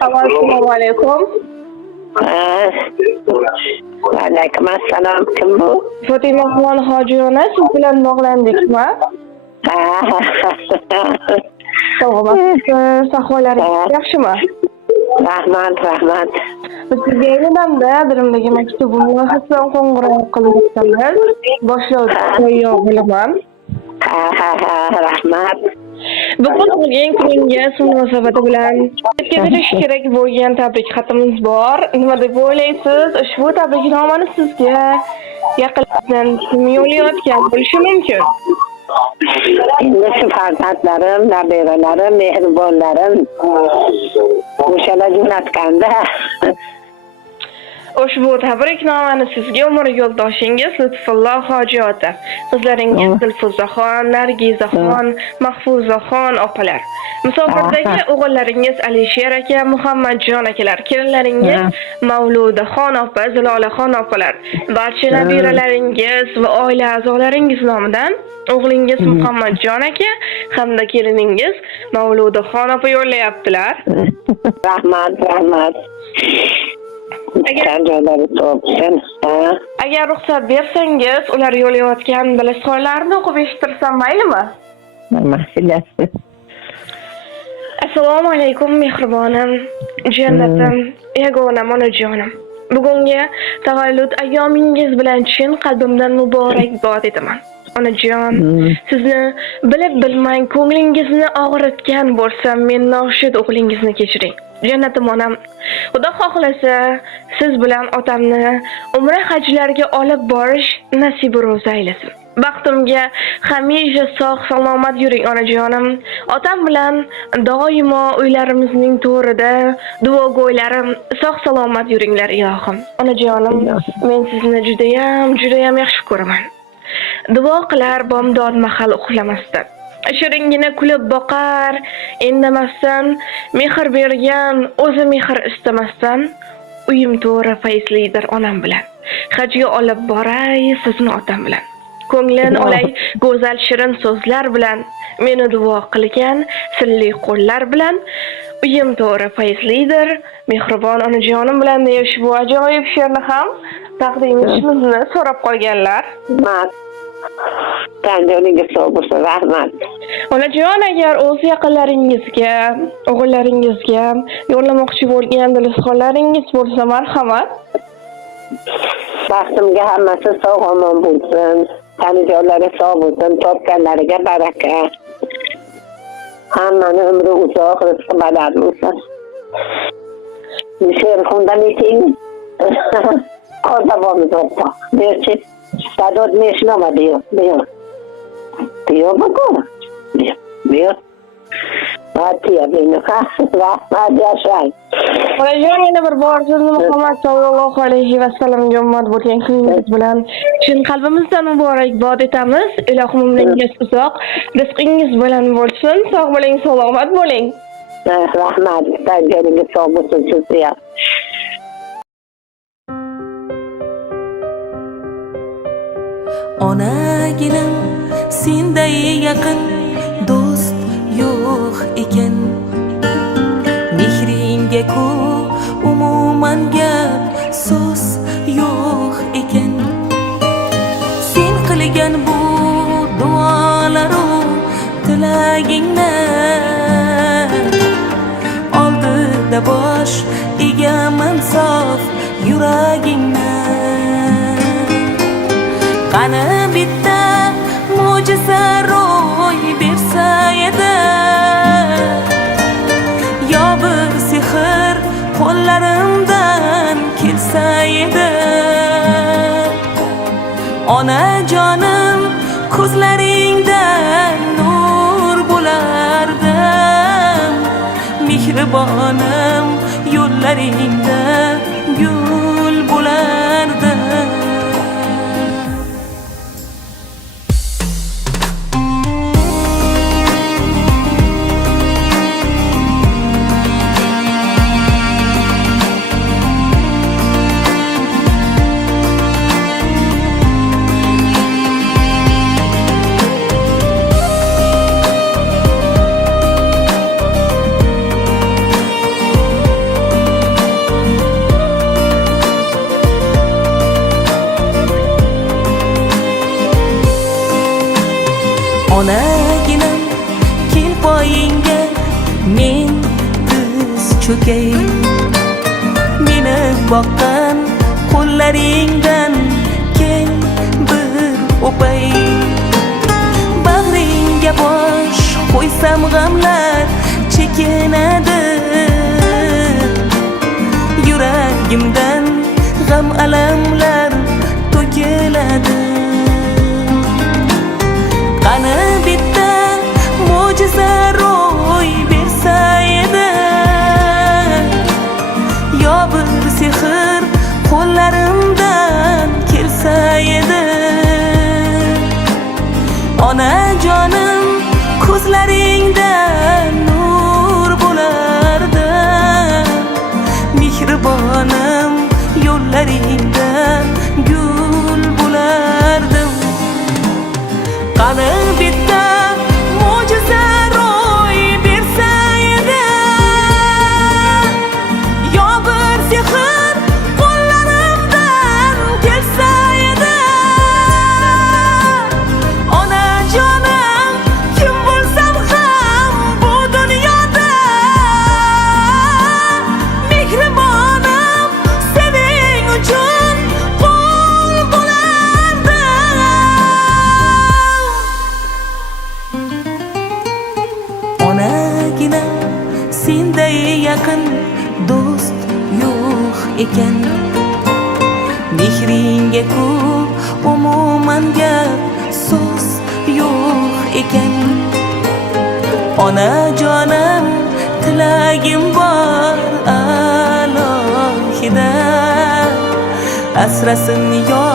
Assalomu alaykum. Alaykum assalom. Kim bu? Fotimaxon Hojiyona, siz bilan bog'landikmi? Sog'ligingiz, ahvollaringiz yaxshimi? Rahmat. Biz sizga yordamda dilimdagi maktubimni Hasan qo'ng'iroq qilib boshlovchi tayyor bo'laman. Rahmat. Bugun tug'ilgan kuningiz munosabati bilan yetkazilishi kerak bo'lgan tabrik xatimiz bor. Nima deb o'ylaysiz? Ushbu tabriknomani sizga yaqinlardan kim yo'llayotgan bo'lishi mumkin? Endi shu farzandlarim, nabiralarim, mehribonlarim o'shalar jo'natganda Ushbu tabriknomani sizga umr yo'ldoshingiz Lutfullo Hoji ota, qizlaringiz Dilfuzaxon, Nargizaxon, Mahfuzaxon opalar, musofirdagi o'g'illaringiz Alisher aka, Muhammadjon akalar, kelinlaringiz Mavludaxon opa, Zilolaxon opalar, barcha nabiralaringiz va oila a'zolaringiz nomidan o'g'lingiz Muhammadjon aka hamda keliningiz Mavludaxon opa yo'llayaptilar. Rahmat. Agar ruxsat bersangiz, ular yo'llayotgan balashxonlarni o'qib eshittirsam maylimi? Assalomu alaykum mehribonim, jannatim, yagona onajonim. Bugungi tavallud ayyomingiz bilan chin qalbimdan muborakbod etaman. Onajon, sizni bilib bilmay ko'nglingizni og'ritgan bo'lsam, men noshud o'g'lingizni kechiring. Jannatim onam, Xudo xohlasa siz bilan otamni umra hajlariga olib borish nasib ro'za aylasin. Baxtimga hamisha sog' salomat yuring onajonim. Otam bilan doimo uylarimizning to'rida duogo'ylarim sog' salomat yuringlar ilohim. Onajonim, men sizni judayam yaxshi ko'raman. Duo qilar bomdod mahal uxlamasdan. Shiringina kulib boqar, indamasdan, mehr bergan, o'zi mehr istamasdan, uyim to'ra fayzlidir onam bilan. Hajga olib boray sizni otam bilan. Ko'nglin olay go'zal shirin so'zlar bilan, meni duo qilgan silli qo'llar bilan, uyim to'ra fayzlidir, mehribon onajonim bilan deya ushbu ajoyib she'rni ham taqdim etishimizni so'rab qolganlar. Tanjoningiz sog' bo'lsin, rahmat. Onajon, agar o'z yaqinlaringizga, o'g'illaringizga yo'llamoqchi bo'lgan dilizxonlaringiz bo'lsa, marhamat. Baxtimga hammasi sog' omon bo'lsin, tanijonlari sog' bo'lsin, topganlariga baraka. Hammani umri uzoq, rizqi badal bo'lsin. She'r xundan eting. Qordabonimiz o'qdi. Berchi. Sadod meshnoma diyor. Diyor bakın. Diyor. Hadi ya beni. Rahmat yaşay. Onajon, yana bir bor sizni Muhammad sallallohu alayhi va sallamga ummat bo'lgan kuningiz bilan chin qalbimizdan muborakbod etamiz. Ilohim umringiz uzoq, rizqingiz bilan bo'lsin. Sog' bo'ling, salomat bo'ling. Rahmat. Tanjoningiz sog' bo'lsin sizga. Onaginim, senday yaqin do'st yo'q ekan. Mehringga ku umuman gap so'z yo'q ekan. Sen qilgan bu duolaru tilagingni oldida bosh egaman sof yuragingni. Qani bitta mo'jiza ro'y bersa edi, yo bir sehr qo'llarimdan kelsa edi. Onajonim, ko'zlaringdan nur bo'lardim, mehribonim, yo'llaringda gul bo'lardim. Onaginam kel poyingga men tiz cho'kay. Meni boqqan qo'llaringdan kel bir o'pay. Bag'ringga bosh qo'ysam g'amlar chekinadi. Yuragimdan g'am alamlar to'kiladi. Qani bitta mo'jiza ro'y bersa edi, yo bir sehr qo'llarimdan kelsa edi. Onajonim ko'zlaringda nur bo'lardi, mehribonim yo'llaringda gul bo'lardim. Qani bitta mo'jiza ro'y bersa edi, yo bir sehr qo'llarimdan kelsa edi. Onajonim kim bo'lsam ham bu dunyoda, mehribonim sening uchun qul bo'lardim. Onagina senday yaqin do'st yo'q ekan. Mehringga ku umuman gap so'z yo'q ekan. Onajonim tilagim bor alohida, asrasin yo